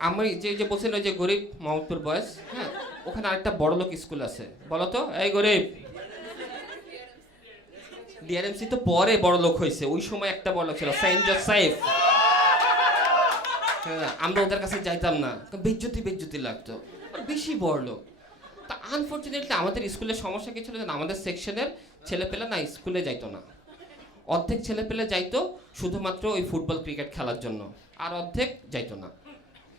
আমি যে যে বলছেন ওই যে গরিব মোহাম্মদপুর বয়স হ্যাঁ ওখানে আরেকটা বড় লোক স্কুল আছে। বলো তো এই গরিব। ডিআরএমসি তো পরে বড় লোক হয়েছে ওই সময় একটা বড় লোক ছিল সেন্ট জোসেফ। হ্যাঁ, আমরা ওদের কাছে যাইতাম না বেজ্জতি বেজ্জতি লাগতো বেশি বড় লোক। তা আনফর্চুনেটলি আমাদের স্কুলের সমস্যা কি ছিল? আমাদের সেকশনের ছেলেপেলে না স্কুলে যাইতো না। অর্ধেক ছেলেপেলে যাইতো শুধুমাত্র ওই ফুটবল ক্রিকেট খেলার জন্য আর অর্ধেক যাইতো না।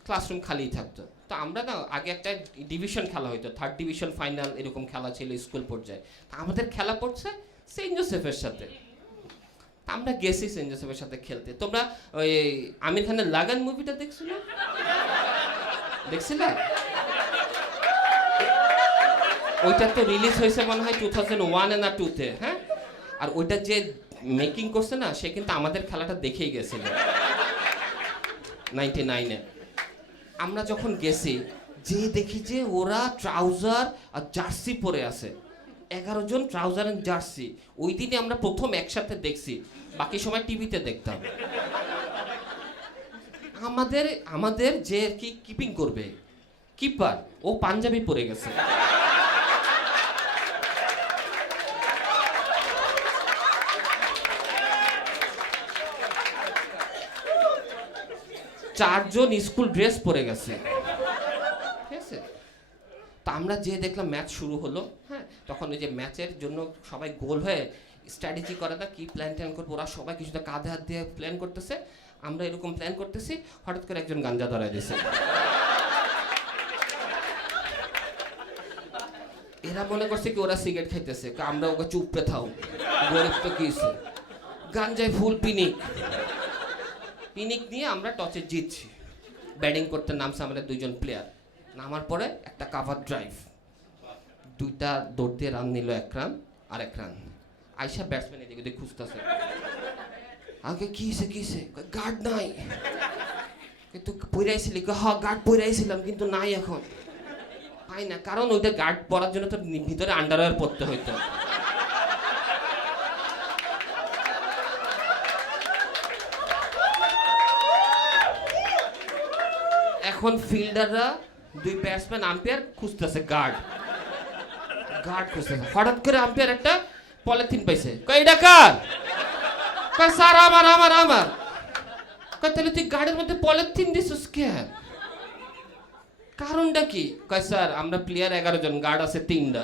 ক্লাসরুম খালিই থাকতো। তো আমরা না, আগে একটা ডিভিশন খেলা হইতো। থার্ড ডিভিশন ফাইনাল এরকম খেলা ছিল স্কুল পর্যায়ে। তা আমাদের খেলা পড়ছে সেন্ট জোসেফের সাথে। আমরা গেছি সেন্ট জোসেফের সাথে খেলতে। তোমরা ওই আমির খানের লাগান মুভিটা দেখছ না ওইটা তো রিলিজ হয়েছে মনে হয় টু থাউজেন্ড ওয়ানে না টুতে হ্যাঁ? আর ওইটা যে মেকিং করছে না, সে কিন্তু আমাদের খেলাটা দেখেই গেছিল। নাইনটি নাইনে আমরা যখন গেছি, যে দেখি যে ওরা ট্রাউজার আর জার্সি পরে আছে। এগারো জন ট্রাউজার অ্যান্ড জার্সি। ওই দিনে আমরা প্রথম একসাথে দেখছি। বাকি সময় টিভিতে দেখতাম। আমাদের আমাদের যে কি কিপিং করবে। কিপার ও পাঞ্জাবি পরে গেছে। চারজন স্কুল ড্রেস পরে গেছে। ঠিক আছে? তা আমরা যে দেখলাম ম্যাচ শুরু হলো হ্যাঁ তখন ওই যে ম্যাচের জন্য সবাই গোল হয়ে স্ট্র্যাটেজি করে না, কি প্ল্যান ট্যান করব, ওরা সবাই কিছুটা কাঁধে হাত দিয়ে প্ল্যান করতেছে। আমরা এরকম প্ল্যান করতেছি, হঠাৎ করে একজন গাঞ্জা ধরায় দিয়েছে। এরা মনে করছে কি ওরা সিগারেট খাইতেছে আমরা ওকে চুপড়ে থাও গরিব তো কি গাঞ্জায় ফুল পিনিক। পিনিক নিয়ে আমরা টসে জিতছি। ব্যাটিং করতে নামছে আমাদের দুইজন প্লেয়ার নামার পরে একটা কাভার ড্রাইভ দুইটা দৌড় দিয়ে রান নিল এক রান আর এক রান আইসা ব্যাটসম্যান এদিকে ওদিকে খুঁজতেছে। আগে কি হয়েছে কি গার্ড নাই। কিন্তু পইরাইছিলি হ গার্ড পইরাইছিলাম কিন্তু নাই এখন। পাই না, কারণ ওইটা গার্ড পরার জন্য তো ভিতরে আন্ডারওয়্যার পরতে হইতো। এখন ফিল্ডাররা দুই ব্যাটসম্যান আম্পায়ার খুঁজতেছে গার্ড গার্ড খুঁজতেছে। হঠাৎ করে আম্পায়ার একটা পলিথিন পাইছে। কই এটা কই স্যার, আমার আমার আমার। কই তাহলে তুই গার্ডের মধ্যে পলিথিন দিছিস কে? কারণটা কি? কয়, স্যার, আমরা প্লেয়ার এগারো জন গার্ড আছে তিনটা।